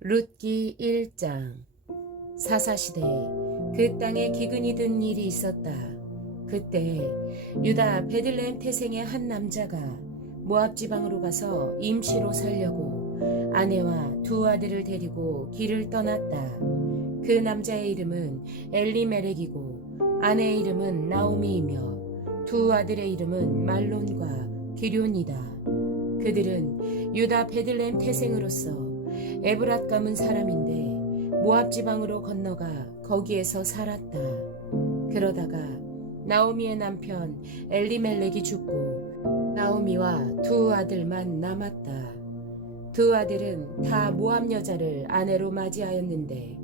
룻기 1장. 사사시대에 그 땅에 기근이 든 일이 있었다. 그때 유다 베들레헴 태생의 한 남자가 모압 지방으로 가서 임시로 살려고 아내와 두 아들을 데리고 길을 떠났다. 그 남자의 이름은 엘리멜렉이고 아내의 이름은 나오미이며 두 아들의 이름은 말론과 기럐이다. 그들은 유다 베들레헴 태생으로서 에브랏 가문 사람인데 모압 지방으로 건너가 거기에서 살았다. 그러다가 나오미의 남편 엘리멜렉이 죽고 나오미와 두 아들만 남았다. 두 아들은 다 모압 여자를 아내로 맞이하였는데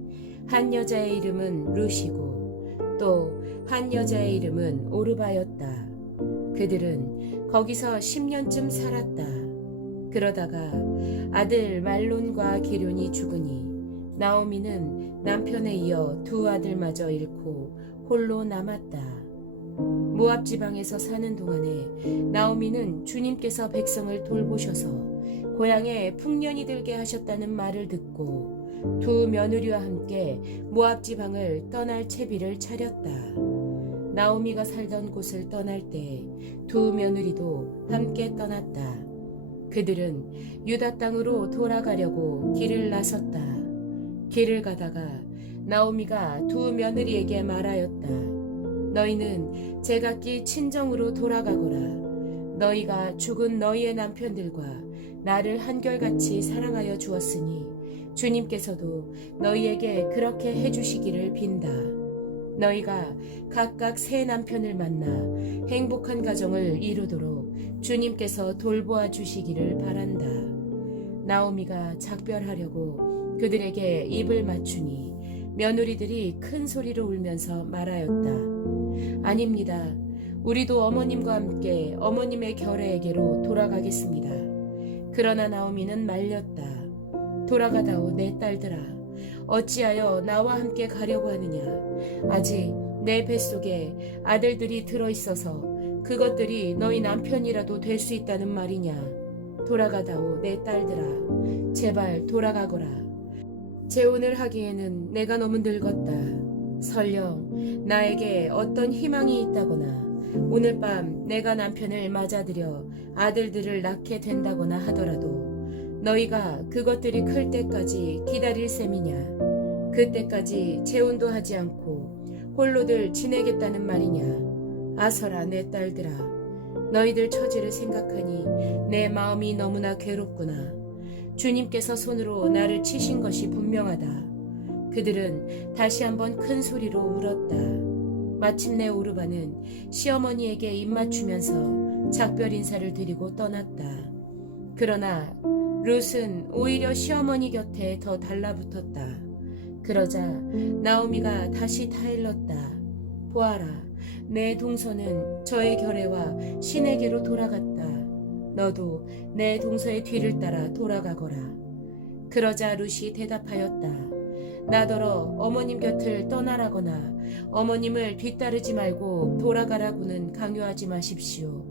한 여자의 이름은 룻이고 또 한 여자의 이름은 오르바였다. 그들은 거기서 10년쯤 살았다. 그러다가 아들 말론과 기럐이 죽으니 나오미는 남편에 이어 두 아들마저 잃고 홀로 남았다. 모압 지방에서 사는 동안에 나오미는 주님께서 백성을 돌보셔서 고향에 풍년이 들게 하셨다는 말을 듣고 두 며느리와 함께 모압 지방을 떠날 채비를 차렸다. 나오미가 살던 곳을 떠날 때 두 며느리도 함께 떠났다. 그들은 유다 땅으로 돌아가려고 길을 나섰다. 길을 가다가 나오미가 두 며느리에게 말하였다. 너희는 제각기 친정으로 돌아가거라. 너희가 죽은 너희의 남편들과 나를 한결같이 사랑하여 주었으니 주님께서도 너희에게 그렇게 해주시기를 빈다. 너희가 각각 새 남편을 만나 행복한 가정을 이루도록 주님께서 돌보아 주시기를 바란다. 나오미가 작별하려고 그들에게 입을 맞추니 며느리들이 큰 소리로 울면서 말하였다. 아닙니다. 우리도 어머님과 함께 어머님의 결례에게로 돌아가겠습니다. 그러나 나오미는 말렸다. 돌아가다오 내 딸들아. 어찌하여 나와 함께 가려고 하느냐. 아직 내 뱃속에 아들들이 들어있어서 그것들이 너희 남편이라도 될 수 있다는 말이냐. 돌아가다오 내 딸들아. 제발 돌아가거라. 재혼을 하기에는 내가 너무 늙었다. 설령 나에게 어떤 희망이 있다거나 오늘 밤 내가 남편을 맞아들여 아들들을 낳게 된다거나 하더라도 너희가 그것들이 클 때까지 기다릴 셈이냐. 그때까지 재혼도 하지 않고 홀로들 지내겠다는 말이냐. 아서라 내 딸들아. 너희들 처지를 생각하니 내 마음이 너무나 괴롭구나. 주님께서 손으로 나를 치신 것이 분명하다. 그들은 다시 한번 큰 소리로 울었다. 마침내 오르바는 시어머니에게 입맞추면서 작별 인사를 드리고 떠났다. 그러나 룻은 오히려 시어머니 곁에 더 달라붙었다. 그러자 나오미가 다시 타일렀다. 보아라, 내 동서는 저의 결례와 신에게로 돌아갔다. 너도 내 동서의 뒤를 따라 돌아가거라. 그러자 룻이 대답하였다. 나더러 어머님 곁을 떠나라거나 어머님을 뒤따르지 말고 돌아가라고는 강요하지 마십시오.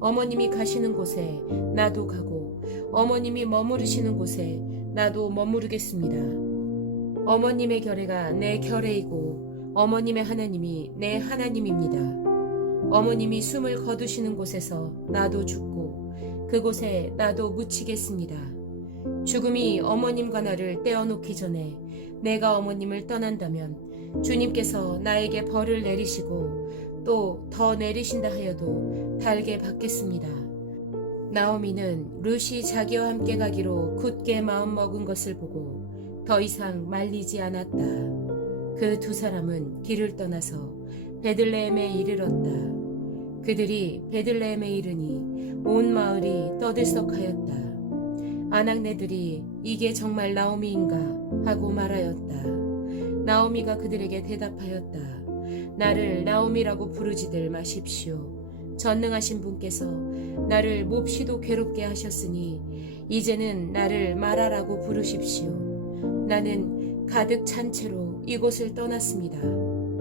어머님이 가시는 곳에 나도 가고 어머님이 머무르시는 곳에 나도 머무르겠습니다. 어머님의 결례가 내 결례이고 어머님의 하나님이 내 하나님입니다. 어머님이 숨을 거두시는 곳에서 나도 죽고 그곳에 나도 묻히겠습니다. 죽음이 어머님과 나를 떼어놓기 전에 내가 어머님을 떠난다면 주님께서 나에게 벌을 내리시고 또 더 내리신다 하여도 달게 받겠습니다. 나오미는 룻이 자기와 함께 가기로 굳게 마음먹은 것을 보고 더 이상 말리지 않았다. 그 두 사람은 길을 떠나서 베들레헴에 이르렀다. 그들이 베들레헴에 이르니 온 마을이 떠들썩하였다. 아낙네들이 이게 정말 나오미인가 하고 말하였다. 나오미가 그들에게 대답하였다. 나를 나오미라고 부르지들 마십시오. 전능하신 분께서 나를 몹시도 괴롭게 하셨으니 이제는 나를 마라라고 부르십시오. 나는 가득 찬 채로 이곳을 떠났습니다.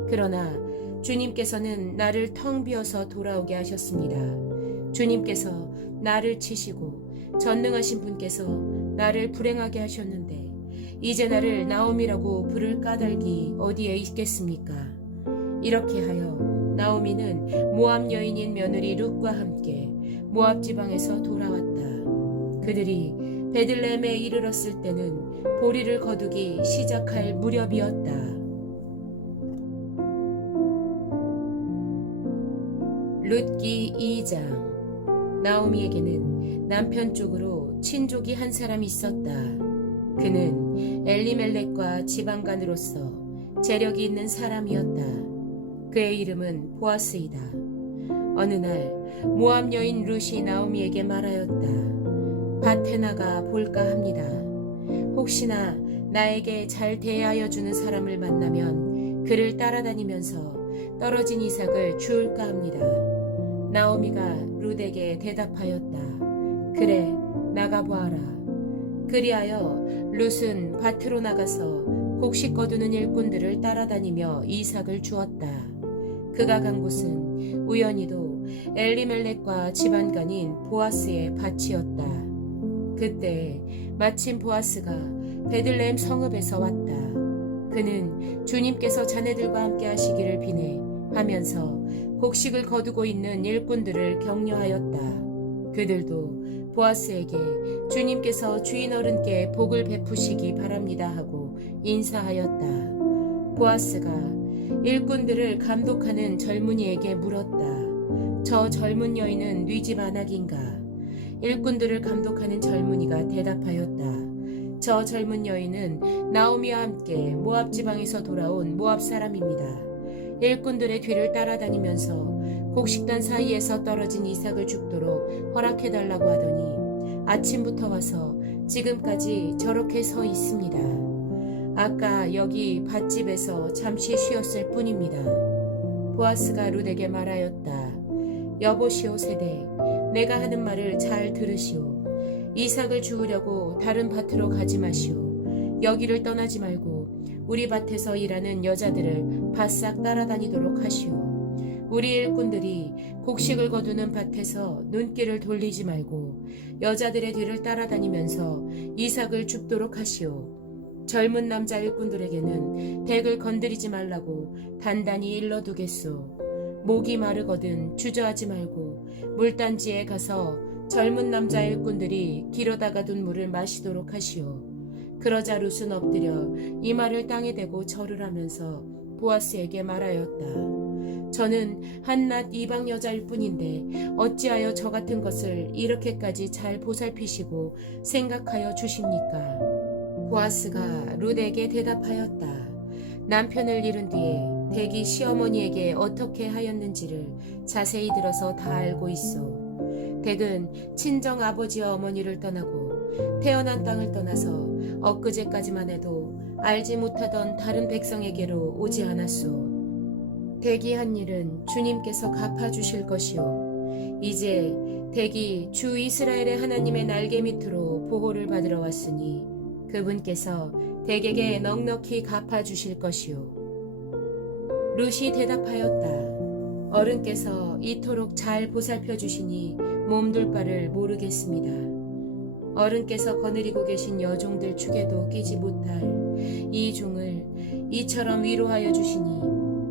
그러나 주님께서는 나를 텅 비어서 돌아오게 하셨습니다. 주님께서 나를 치시고 전능하신 분께서 나를 불행하게 하셨는데 이제 나를 나오미라고 부를 까닭이 어디에 있겠습니까? 이렇게 하여 나오미는 모압 여인인 며느리 룻과 함께 모압 지방에서 돌아왔다. 그들이 베들레헴에 이르렀을 때는 보리를 거두기 시작할 무렵이었다. 룻기 2장. 나오미에게는 남편 쪽으로 친족이 한 사람이 있었다. 그는 엘리멜렉과 지방간으로서 재력이 있는 사람이었다. 그의 이름은 보아스이다. 어느 날 모압 여인 룻이 나오미에게 말하였다. 밭에 나가 볼까 합니다. 혹시나 나에게 잘 대하여 주는 사람을 만나면 그를 따라다니면서 떨어진 이삭을 주울까 합니다. 나오미가 룻에게 대답하였다. 그래, 나가보아라. 그리하여 룻은 밭으로 나가서 곡식 거두는 일꾼들을 따라다니며 이삭을 주었다. 그가 간 곳은 우연히도 엘리멜렉과 집안간인 보아스의 밭이었다. 그때 마침 보아스가 베들레헴 성읍에서 왔다. 그는 주님께서 자네들과 함께 하시기를 비네 하면서 곡식을 거두고 있는 일꾼들을 격려하였다. 그들도 보아스에게 주님께서 주인 어른께 복을 베푸시기 바랍니다 하고 인사하였다. 보아스가 일꾼들을 감독하는 젊은이에게 물었다. 저 젊은 여인은 네 집 아낙인가? 일꾼들을 감독하는 젊은이가 대답하였다. 저 젊은 여인은 나오미와 함께 모압 지방에서 돌아온 모압 사람입니다. 일꾼들의 뒤를 따라다니면서 곡식단 사이에서 떨어진 이삭을 줍도록 허락해달라고 하더니 아침부터 와서 지금까지 저렇게 서 있습니다. 아까 여기 밭집에서 잠시 쉬었을 뿐입니다. 보아스가 룻에게 말하였다. 여보시오 세대, 내가 하는 말을 잘 들으시오. 이삭을 주우려고 다른 밭으로 가지 마시오. 여기를 떠나지 말고 우리 밭에서 일하는 여자들을 바싹 따라다니도록 하시오. 우리 일꾼들이 곡식을 거두는 밭에서 눈길을 돌리지 말고 여자들의 뒤를 따라다니면서 이삭을 줍도록 하시오. 젊은 남자 일꾼들에게는 덱을 건드리지 말라고 단단히 일러두겠소. 목이 마르거든 주저하지 말고 물단지에 가서 젊은 남자 일꾼들이 길어다가 둔 물을 마시도록 하시오. 그러자 룻은 엎드려 이마를 땅에 대고 절을 하면서 보아스에게 말하였다. 저는 한낱 이방 여자일 뿐인데 어찌하여 저 같은 것을 이렇게까지 잘 보살피시고 생각하여 주십니까? 보아스가 룻에게 대답하였다. 남편을 잃은 뒤에 댁이 시어머니에게 어떻게 하였는지를 자세히 들어서 다 알고 있소. 댁은 친정 아버지와 어머니를 떠나고 태어난 땅을 떠나서 엊그제까지만 해도 알지 못하던 다른 백성에게로 오지 않았소. 댁이 한 일은 주님께서 갚아주실 것이오. 이제 댁이 주 이스라엘의 하나님의 날개 밑으로 보호를 받으러 왔으니 그분께서 댁에게 넉넉히 갚아주실 것이오. 룻이 대답하였다. 어른께서 이토록 잘 보살펴 주시니 몸둘 바를 모르겠습니다. 어른께서 거느리고 계신 여종들 축에도 끼지 못할 이 종을 이처럼 위로하여 주시니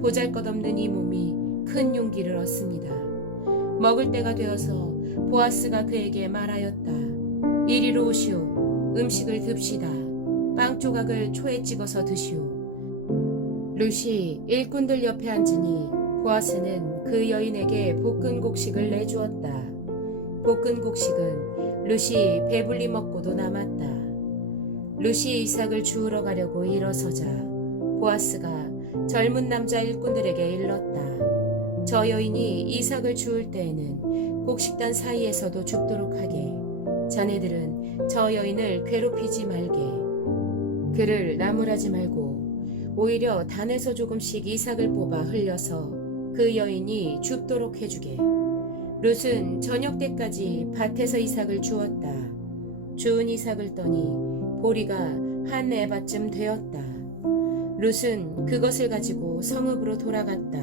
보잘것없는 이 몸이 큰 용기를 얻습니다. 먹을 때가 되어서 보아스가 그에게 말하였다. 이리로 오시오. 음식을 듭시다. 빵 조각을 초에 찍어서 드시오. 룻이 일꾼들 옆에 앉으니 보아스는 그 여인에게 볶은 곡식을 내주었다. 볶은 곡식은 룻이 배불리 먹고도 남았다. 룻이 이삭을 주우러 가려고 일어서자 보아스가 젊은 남자 일꾼들에게 일렀다. 저 여인이 이삭을 주울 때에는 곡식단 사이에서도 줍도록 하게. 자네들은 저 여인을 괴롭히지 말게. 그를 나무라지 말고 오히려 단에서 조금씩 이삭을 뽑아 흘려서 그 여인이 줍도록 해주게. 룻은 저녁 때까지 밭에서 이삭을 주었다. 주운 이삭을 떠니 보리가 한 에바쯤 되었다. 룻은 그것을 가지고 성읍으로 돌아갔다.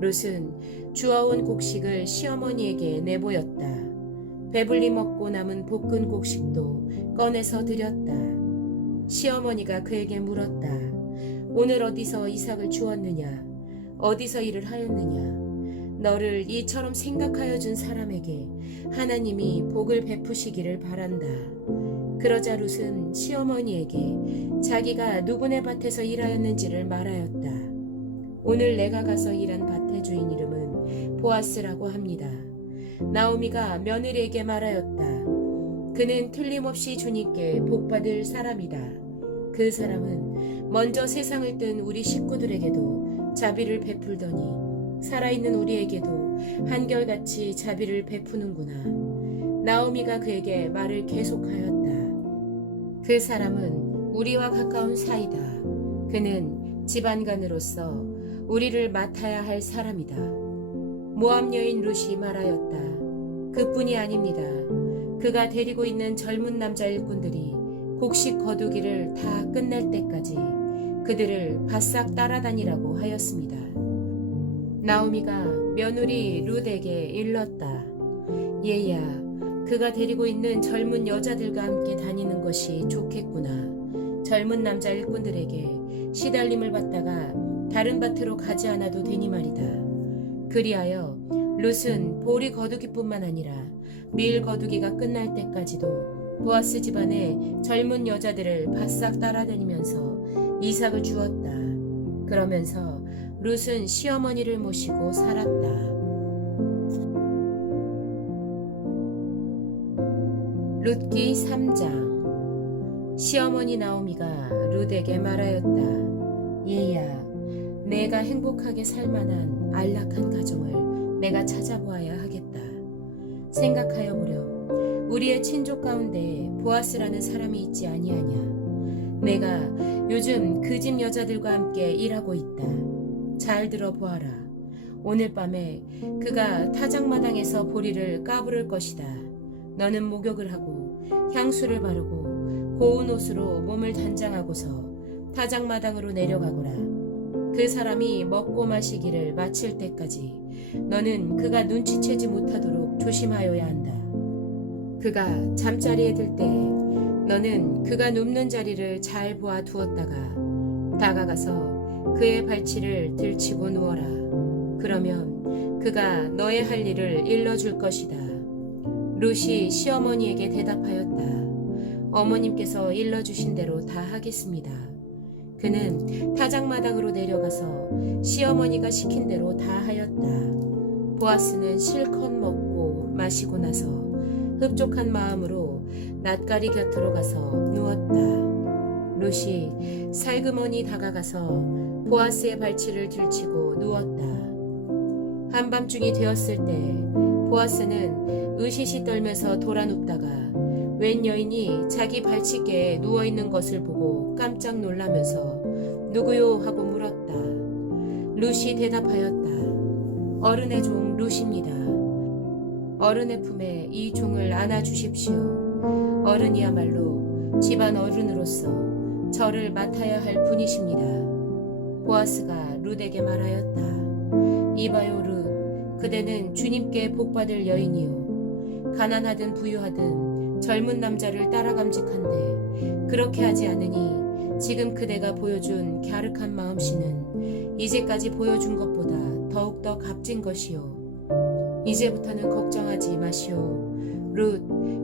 룻은 주워온 곡식을 시어머니에게 내보였다. 배불리 먹고 남은 볶은 곡식도 꺼내서 드렸다. 시어머니가 그에게 물었다. 오늘 어디서 이삭을 주었느냐? 어디서 일을 하였느냐? 너를 이처럼 생각하여 준 사람에게 하나님이 복을 베푸시기를 바란다. 그러자 룻은 시어머니에게 자기가 누구네 밭에서 일하였는지를 말하였다. 오늘 내가 가서 일한 밭의 주인 이름은 보아스라고 합니다. 나오미가 며느리에게 말하였다. 그는 틀림없이 주님께 복받을 사람이다. 그 사람은 먼저 세상을 뜬 우리 식구들에게도 자비를 베풀더니 살아있는 우리에게도 한결같이 자비를 베푸는구나. 나오미가 그에게 말을 계속하였다. 그 사람은 우리와 가까운 사이다. 그는 집안간으로서 우리를 맡아야 할 사람이다. 모압 여인 룻이 말하였다. 그뿐이 아닙니다. 그가 데리고 있는 젊은 남자 일꾼들이 곡식 거두기를 다 끝낼 때까지 그들을 바싹 따라다니라고 하였습니다. 나오미가 며느리 룻에게 일렀다. 얘야, 그가 데리고 있는 젊은 여자들과 함께 다니는 것이 좋겠구나. 젊은 남자 일꾼들에게 시달림을 받다가 다른 밭으로 가지 않아도 되니 말이다. 그리하여 룻은 보리 거두기뿐만 아니라 밀 거두기가 끝날 때까지도 보아스 집안의 젊은 여자들을 바싹 따라다니면서 이삭을 주었다. 그러면서 룻은 시어머니를 모시고 살았다. 룻기 3장. 시어머니 나오미가 룻에게 말하였다. 얘야, 내가 행복하게 살만한 안락한 가정을 내가 찾아보아야 하겠다. 생각하여 보렴. 우리의 친족 가운데 보아스라는 사람이 있지 아니하냐. 내가 요즘 그 집 여자들과 함께 일하고 있다. 잘 들어보아라. 오늘 밤에 그가 타작마당에서 보리를 까부를 것이다. 너는 목욕을 하고 향수를 바르고 고운 옷으로 몸을 단장하고서 타작마당으로 내려가거라. 그 사람이 먹고 마시기를 마칠 때까지 너는 그가 눈치채지 못하도록 조심하여야 한다. 그가 잠자리에 들 때 너는 그가 눕는 자리를 잘 보아 두었다가 다가가서 그의 발치를 들치고 누워라. 그러면 그가 너의 할 일을 일러줄 것이다. 룻이 시어머니에게 대답하였다. 어머님께서 일러주신 대로 다 하겠습니다. 그는 타작마당으로 내려가서 시어머니가 시킨 대로 다 하였다. 보아스는 실컷 먹고 마시고 나서 흡족한 마음으로 낫가리 곁으로 가서 누웠다. 룻이 살그머니 다가가서 보아스의 발치를 들치고 누웠다. 한밤중이 되었을 때 보아스는 으시시 떨면서 돌아 눕다가 웬 여인이 자기 발치개에 누워있는 것을 보고 깜짝 놀라면서 누구요? 하고 물었다. 룻이 대답하였다. 어른의 종 룻입니다. 어른의 품에 이 종을 안아주십시오. 어른이야말로 집안 어른으로서 저를 맡아야 할 분이십니다. 보아스가 룻에게 말하였다. 이봐요 룻, 그대는 주님께 복받을 여인이요. 가난하든 부유하든 젊은 남자를 따라감직한데 그렇게 하지 않으니 지금 그대가 보여준 갸륵한 마음씨는 이제까지 보여준 것보다 더욱더 값진 것이요. 이제부터는 걱정하지 마시오. 룻,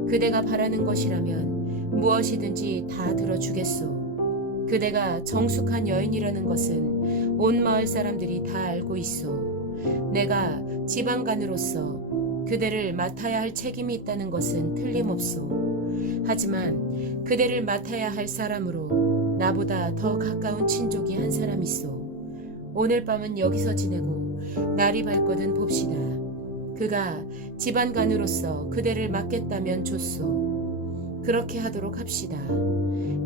그대가 바라는 것이라면 무엇이든지 다 들어주겠소. 그대가 정숙한 여인이라는 것은 온 마을 사람들이 다 알고 있소. 내가 지방간으로서 그대를 맡아야 할 책임이 있다는 것은 틀림없소. 하지만 그대를 맡아야 할 사람으로 나보다 더 가까운 친족이 한 사람 있소. 오늘 밤은 여기서 지내고 날이 밝거든 봅시다. 그가 집안간으로서 그대를 맡겠다면 좋소. 그렇게 하도록 합시다.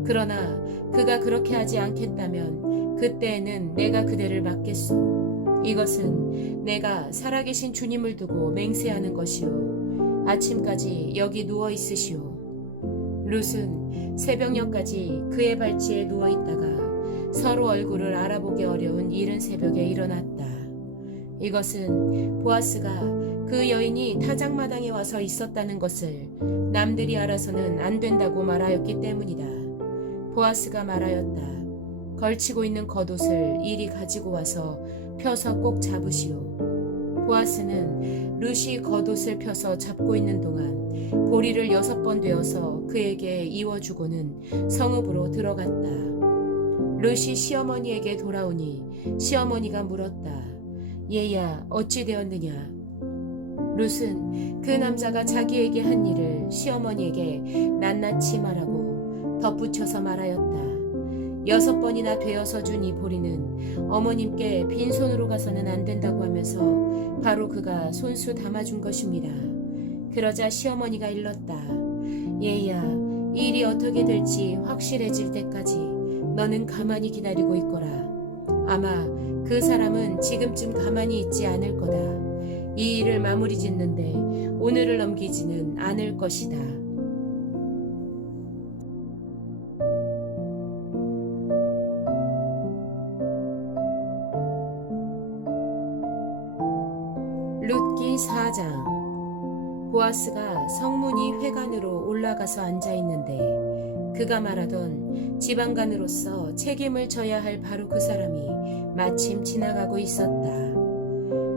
그러나 그가 그렇게 하지 않겠다면 그때에는 내가 그대를 맡겠소. 이것은 내가 살아계신 주님을 두고 맹세하는 것이요. 아침까지 여기 누워 있으시오. 룻은 새벽녘까지 그의 발치에 누워 있다가 서로 얼굴을 알아보기 어려운 이른 새벽에 일어났다. 이것은 보아스가 그 여인이 타작마당에 와서 있었다는 것을 남들이 알아서는 안 된다고 말하였기 때문이다. 보아스가 말하였다. 걸치고 있는 겉옷을 이리 가지고 와서 펴서 꼭 잡으시오. 보아스는 룻이 겉옷을 펴서 잡고 있는 동안 보리를 6번 되어서 그에게 이워주고는 성읍으로 들어갔다. 룻이 시어머니에게 돌아오니 시어머니가 물었다. 얘야, 어찌 되었느냐? 룻은 그 남자가 자기에게 한 일을 시어머니에게 낱낱이 말하고 덧붙여서 말하였다. 6번이나 되어서 준 이 보리는 어머님께 빈손으로 가서는 안 된다고 하면서 바로 그가 손수 담아준 것입니다. 그러자 시어머니가 일렀다. 얘야, 이 일이 어떻게 될지 확실해질 때까지 너는 가만히 기다리고 있거라. 아마 그 사람은 지금쯤 가만히 있지 않을 거다. 이 일을 마무리 짓는데 오늘을 넘기지는 않을 것이다. 룻기 4장. 보아스가 성문이 회관으로 올라가서 앉아있는데 그가 말하던 지방간으로서 책임을 져야 할 바로 그 사람이 마침 지나가고 있었다.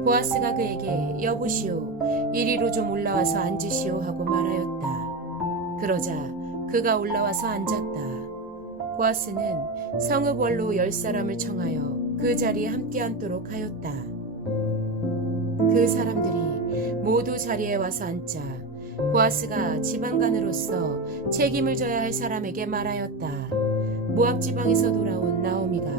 보아스가 그에게 여보시오, 이리로 좀 올라와서 앉으시오 하고 말하였다. 그러자 그가 올라와서 앉았다. 보아스는 성읍 원로 10사람을 청하여 그 자리에 함께 앉도록 하였다. 그 사람들이 모두 자리에 와서 앉자 보아스가 지방간으로서 책임을 져야 할 사람에게 말하였다. 모압 지방에서 돌아온 나오미가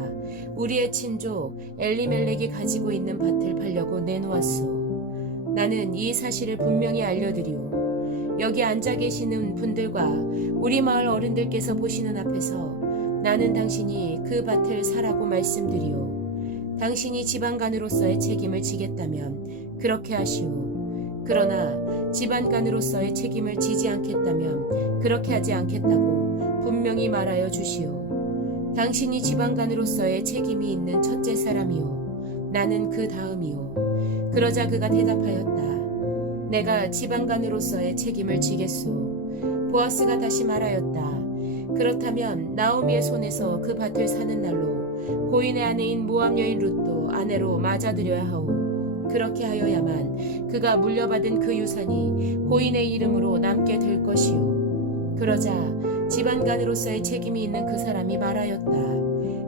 우리의 친족 엘리멜렉이 가지고 있는 밭을 팔려고 내놓았소. 나는 이 사실을 분명히 알려드리오. 여기 앉아 계시는 분들과 우리 마을 어른들께서 보시는 앞에서 나는 당신이 그 밭을 사라고 말씀드리오. 당신이 지방간으로서의 책임을 지겠다면 그렇게 하시오. 그러나 지방간으로서의 책임을 지지 않겠다면 그렇게 하지 않겠다고 분명히 말하여 주시오. 당신이 지방간으로서의 책임이 있는 첫째 사람이오. 나는 그 다음이오. 그러자 그가 대답하였다. 내가 지방간으로서의 책임을 지겠소. 보아스가 다시 말하였다. 그렇다면 나오미의 손에서 그 밭을 사는 날로 고인의 아내인 모압 여인 룻도 아내로 맞아들여야 하오. 그렇게 하여야만 그가 물려받은 그 유산이 고인의 이름으로 남게 될 것이오. 그러자 집안간으로서의 책임이 있는 그 사람이 말하였다.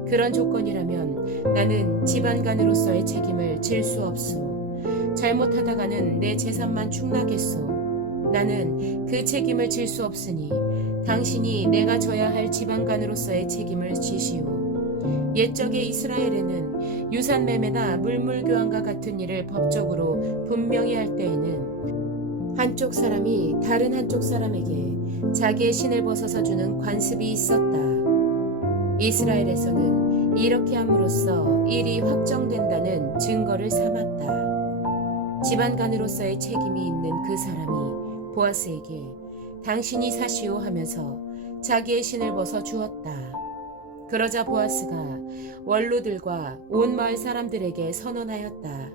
그런 조건이라면 나는 집안간으로서의 책임을 질 수 없소. 잘못하다가는 내 재산만 축나겠소. 나는 그 책임을 질 수 없으니 당신이 내가 져야 할 집안간으로서의 책임을 지시오. 옛적에 이스라엘에는 유산매매나 물물교환과 같은 일을 법적으로 분명히 할 때에는 한쪽 사람이 다른 한쪽 사람에게 자기의 신을 벗어서 주는 관습이 있었다. 이스라엘에서는 이렇게 함으로써 일이 확정된다는 증거를 삼았다. 집안간으로서의 책임이 있는 그 사람이 보아스에게 당신이 사시오 하면서 자기의 신을 벗어 주었다. 그러자 보아스가 원로들과 온 마을 사람들에게 선언하였다.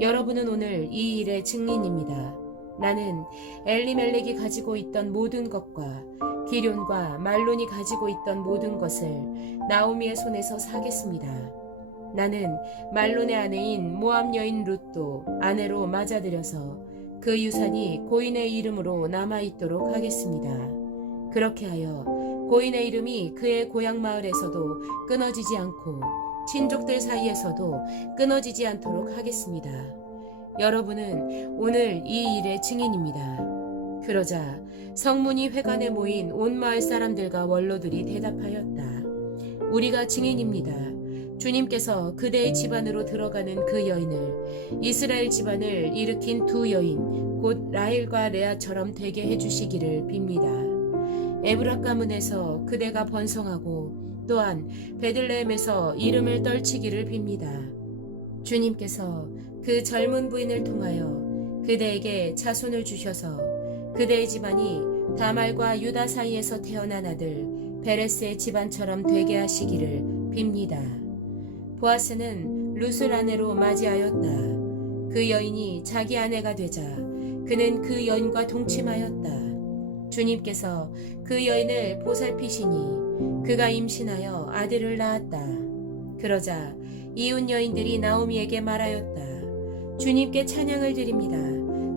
여러분은 오늘 이 일의 증인입니다. 나는 엘리멜렉이 가지고 있던 모든 것과 기럐과 말론이 가지고 있던 모든 것을 나오미의 손에서 사겠습니다. 나는 말론의 아내인 모압 여인 룻도 아내로 맞아들여서 그 유산이 고인의 이름으로 남아있도록 하겠습니다. 그렇게 하여 고인의 이름이 그의 고향 마을에서도 끊어지지 않고 친족들 사이에서도 끊어지지 않도록 하겠습니다. 여러분은 오늘 이 일의 증인입니다. 그러자 성문이 회관에 모인 온 마을 사람들과 원로들이 대답하였다. 우리가 증인입니다. 주님께서 그대의 집안으로 들어가는 그 여인을 이스라엘 집안을 일으킨 두 여인 곧 라헬과 레아처럼 되게 해주시기를 빕니다. 에브라 가문에서 그대가 번성하고 또한 베들레헴에서 이름을 떨치기를 빕니다. 주님께서 그 젊은 부인을 통하여 그대에게 자손을 주셔서 그대의 집안이 다말과 유다 사이에서 태어난 아들 베레스의 집안처럼 되게 하시기를 빕니다. 보아스는 룻을 아내로 맞이하였다. 그 여인이 자기 아내가 되자 그는 그 여인과 동침하였다. 주님께서 그 여인을 보살피시니 그가 임신하여 아들을 낳았다. 그러자 이웃 여인들이 나오미에게 말하였다. 주님께 찬양을 드립니다.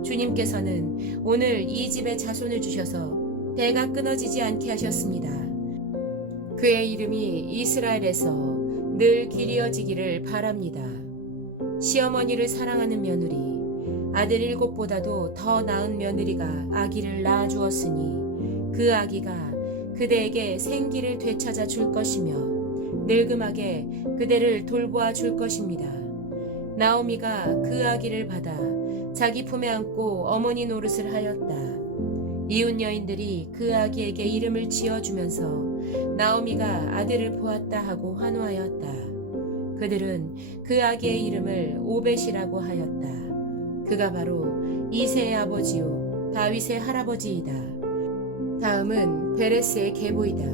주님께서는 오늘 이 집에 자손을 주셔서 대가 끊어지지 않게 하셨습니다. 그의 이름이 이스라엘에서 늘 길이어지기를 바랍니다. 시어머니를 사랑하는 며느리, 아들 7보다도 더 나은 며느리가 아기를 낳아주었으니 그 아기가 그대에게 생기를 되찾아 줄 것이며 늙음하게 그대를 돌보아 줄 것입니다. 나오미가 그 아기를 받아 자기 품에 안고 어머니 노릇을 하였다. 이웃 여인들이 그 아기에게 이름을 지어주면서 나오미가 아들을 보았다 하고 환호하였다. 그들은 그 아기의 이름을 오벳이라고 하였다. 그가 바로 이새의 아버지요 다윗의 할아버지이다. 다음은 베레스의 계보이다.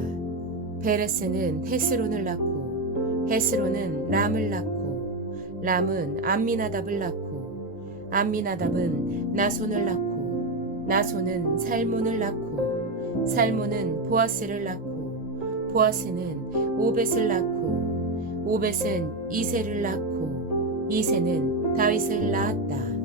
베레스는 헤스론을 낳고 헤스론은 람을 낳고 람은 암미나답을 낳고 암미나답은 나손을 낳고 나손은 살몬을 낳고 살몬은 보아스를 낳고 보아스는 오벳을 낳고 오벳은 이새를 낳고 이새는 다윗을 낳았다.